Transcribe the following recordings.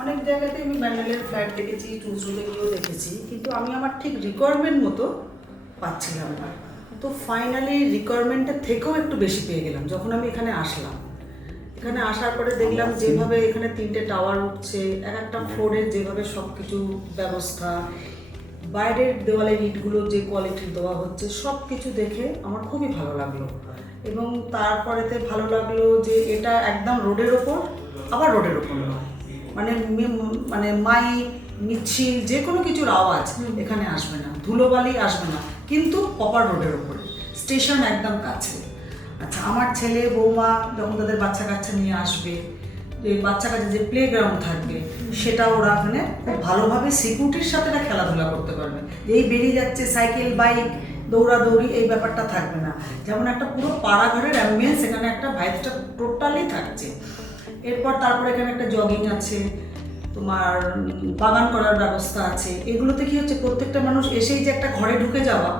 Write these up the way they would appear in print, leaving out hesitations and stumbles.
অনেক জায়গাতে আমি ব্যান্ডেলের ফ্ল্যাট দেখেছি, টুসরুতে গিয়েও দেখেছি, কিন্তু আমি আমার ঠিক রিকোয়ারমেন্ট মতো পাচ্ছিলাম না। তো ফাইনালি রিকোয়ারমেন্টের থেকেও একটু বেশি পেয়ে গেলাম যখন আমি এখানে আসলাম। এখানে আসার পরে দেখলাম যেভাবে এখানে 3টে টাওয়ার উঠছে, এক একটা ফ্লোরের যেভাবে সব কিছু ব্যবস্থা, বাইরের দেওয়ালের ইটগুলো যে কোয়ালিটির দেওয়া হচ্ছে, সব কিছু দেখে আমার খুবই ভালো লাগলো। এবং তারপরেতে ভালো লাগলো যে এটা একদম রোডের ওপর, আবার রোডের ওপর নয়, মানে মানে মাইক মিছিল যে কোনো কিছুর আওয়াজ এখানে আসবে না, ধুলোবালি আসবে না, কিন্তু প্রপার রোডের ওপরে, স্টেশন একদম কাছে। আচ্ছা, আমার ছেলে বৌমা যখন তাদের বাচ্চা কাচ্চা নিয়ে আসবে, যে বাচ্চা কাচ্চা যে প্লে গ্রাউন্ড থাকবে, সেটা ওরা ওখানে খুব ভালোভাবে সিকিউরিটির সাথে খেলাধুলা করতে পারবে। এই বেরিয়ে যাচ্ছে সাইকেল বাইক দৌড়াদৌড়ি, এই ব্যাপারটা থাকবে না। যেমন একটা পুরো পাড়াঘরের অ্যাম্বিয়েন্স এখানে একটা ভাইবসটা টোটালি থাকছে। এরপর তারপরে এখানে একটা জগিং আছে, তোমার বাগান করার ব্যবস্থা আছে। এগুলোতে কি হচ্ছে, প্রত্যেকটা মানুষ এসেই যে একটা ঘরে ঢুকে যাওয়া,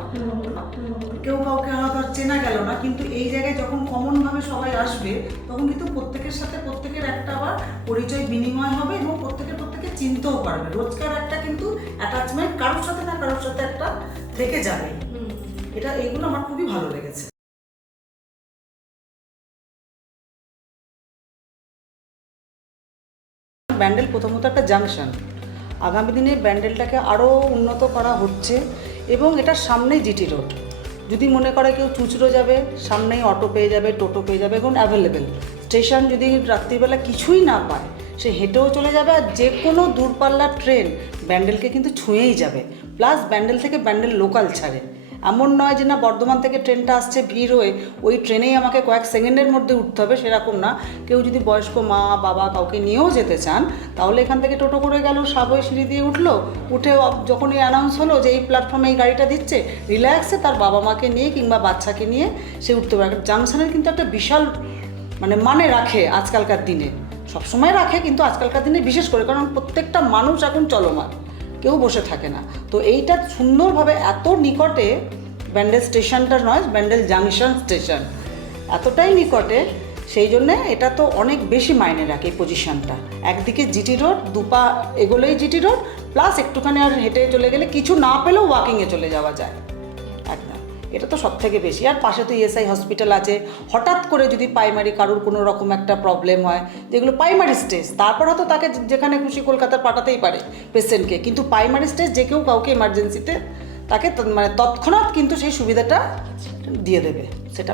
কেউ কাউকে হয়তো চেনা গেল না, কিন্তু এই জায়গায় যখন কমনভাবে সবাই আসবে তখন কিন্তু প্রত্যেকের সাথে প্রত্যেকের একটা আবার পরিচয় বিনিময় হবে এবং প্রত্যেকে চিনতেও পারবে। রোজকার একটা কিন্তু অ্যাটাচমেন্ট কারোর সাথে না কারোর সাথে একটা থেকে যাবে। এইগুলো আমার খুবই ভালো লেগেছে। ব্যান্ডেল প্রথমত একটা জাংশন, আগামী দিনে ব্যান্ডেলটাকে আরও উন্নত করা হচ্ছে এবং এটার সামনেই জিটি রোড। যদি মনে করে কেউ চুঁচড়ো যাবে, সামনেই অটো পেয়ে যাবে, টোটো পেয়ে যাবে, এখন অ্যাভেলেবেল। স্টেশন যদি রাত্রিবেলা কিছুই না পায়, সে হেঁটেও চলে যাবে, আর যে কোনো দূরপাল্লার ট্রেন ব্যান্ডেলকে কিন্তু ছুঁয়েই যাবে। প্লাস ব্যান্ডেল থেকে ব্যান্ডেল লোকাল ছাড়ে, এমন নয় যে না বর্ধমান থেকে ট্রেনটা আসছে ভিড় হয়ে ওই ট্রেনেই আমাকে কয়েক সেকেন্ডের মধ্যে উঠতে হবে, সেরকম না। কেউ যদি বয়স্ক মা বাবা কাউকে নিয়েও যেতে চান, তাহলে এখান থেকে টোটো করে গেল, সাবওয়ে সিঁড়ি দিয়ে উঠলো, উঠে যখনই অ্যানাউন্স হলো যে এই প্ল্যাটফর্মে এই গাড়িটা দিচ্ছে, রিল্যাক্সে তার বাবা মাকে নিয়ে কিংবা বাচ্চাকে নিয়ে সে উঠতে পারে। জাংশনের কিন্তু একটা বিশাল মানে রাখে আজকালকার দিনে, সবসময় রাখে কিন্তু আজকালকার দিনে বিশেষ করে, কারণ প্রত্যেকটা মানুষ এখন চলমান, কেউ বসে থাকে না। তো এইটা সুন্দরভাবে এত নিকটে ব্যান্ডেল স্টেশনটা নয়, ব্যান্ডেল জাংশন স্টেশন এতটাই নিকটে, সেই জন্যে এটা তো অনেক বেশি মাইনে রাখে এই পজিশনটা। একদিকে জিটি রোড, দুপা এগোলেই জিটি রোড, প্লাস একটুখানি আর হেঁটে চলে গেলে কিছু না পেলেও ওয়াকিংয়ে চলে যাওয়া যায় একদম। এটা তো সব থেকে বেশি। আর পাশে তো ইএসআই হসপিটাল আছে, হঠাৎ করে যদি প্রাইমারি কারোর কোনো রকম একটা প্রবলেম হয়, যেগুলো প্রাইমারি স্টেজ, তারপর হয়তো তাকে যেখানে খুশি কলকাতার পাঠাতেই পারে পেশেন্টকে, কিন্তু প্রাইমারি স্টেজ যে কেউ কাউকে এমার্জেন্সিতে তাকে মানে তৎক্ষণাৎ কিন্তু সেই সুবিধাটা দিয়ে দেবে, সেটা